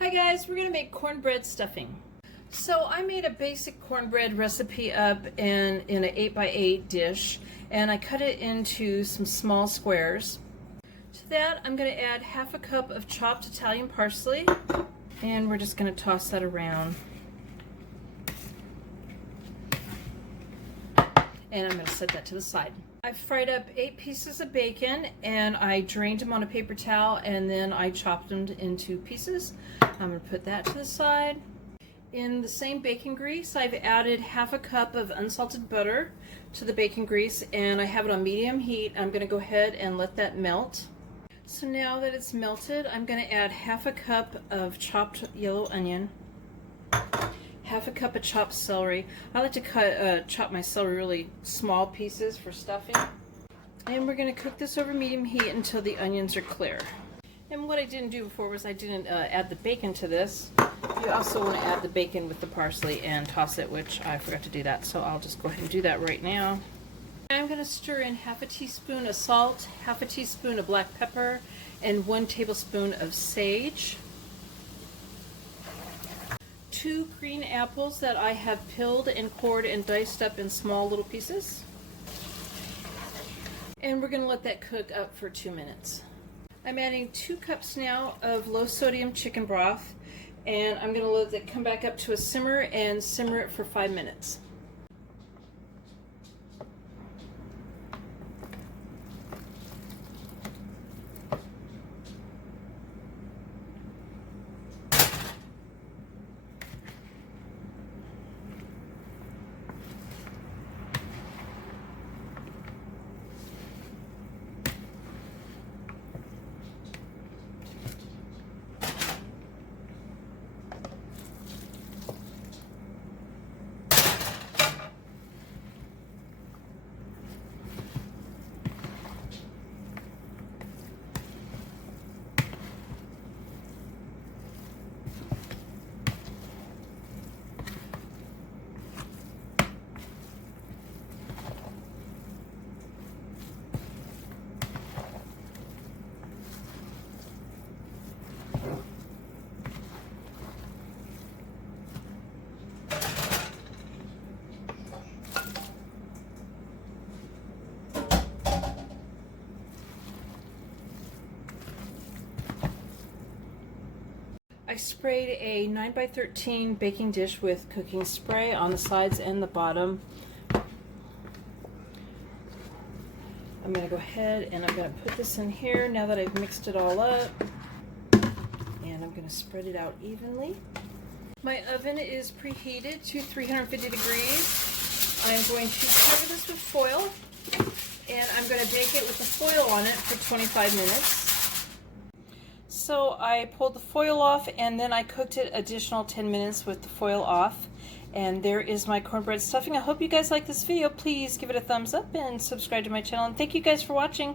Hi guys, we're gonna make cornbread stuffing. So I made a basic cornbread recipe up in an 8x8 dish, and I cut it into some small squares. To that I'm gonna add half a cup of chopped Italian parsley, and we're just gonna toss that around. And I'm gonna set that to the side. I fried up 8 pieces of bacon, and I drained them on a paper towel, and then I chopped them into pieces. I'm going to put that to the side. In the same bacon grease, I've added half a cup of unsalted butter to the bacon grease, and I have it on medium heat. I'm going to go ahead and let that melt. So now that it's melted, I'm going to add half a cup of chopped yellow onion, half a cup of chopped celery. I like to chop my celery really small pieces for stuffing. And we're going to cook this over medium heat until the onions are clear. And what I didn't do before was I didn't add the bacon to this. You also want to add the bacon with the parsley and toss it, which I forgot to do that, so I'll just go ahead and do that right now. I'm going to stir in half a teaspoon of salt, half a teaspoon of black pepper, and 1 tablespoon of sage. 2 green apples that I have peeled and cored and diced up in small little pieces. And we're going to let that cook up for 2 minutes. I'm adding 2 cups now of low sodium chicken broth, and I'm going to let it come back up to a simmer and simmer it for 5 minutes. I sprayed a 9x13 baking dish with cooking spray on the sides and the bottom. I'm going to go ahead and I'm going to put this in here now that I've mixed it all up, and I'm going to spread it out evenly. My oven is preheated to 350 degrees. I'm going to cover this with foil, and I'm going to bake it with the foil on it for 25 minutes. So I pulled the foil off, and then I cooked it additional 10 minutes with the foil off. And there is my cornbread stuffing. I hope you guys like this video. Please give it a thumbs up and subscribe to my channel. And thank you guys for watching.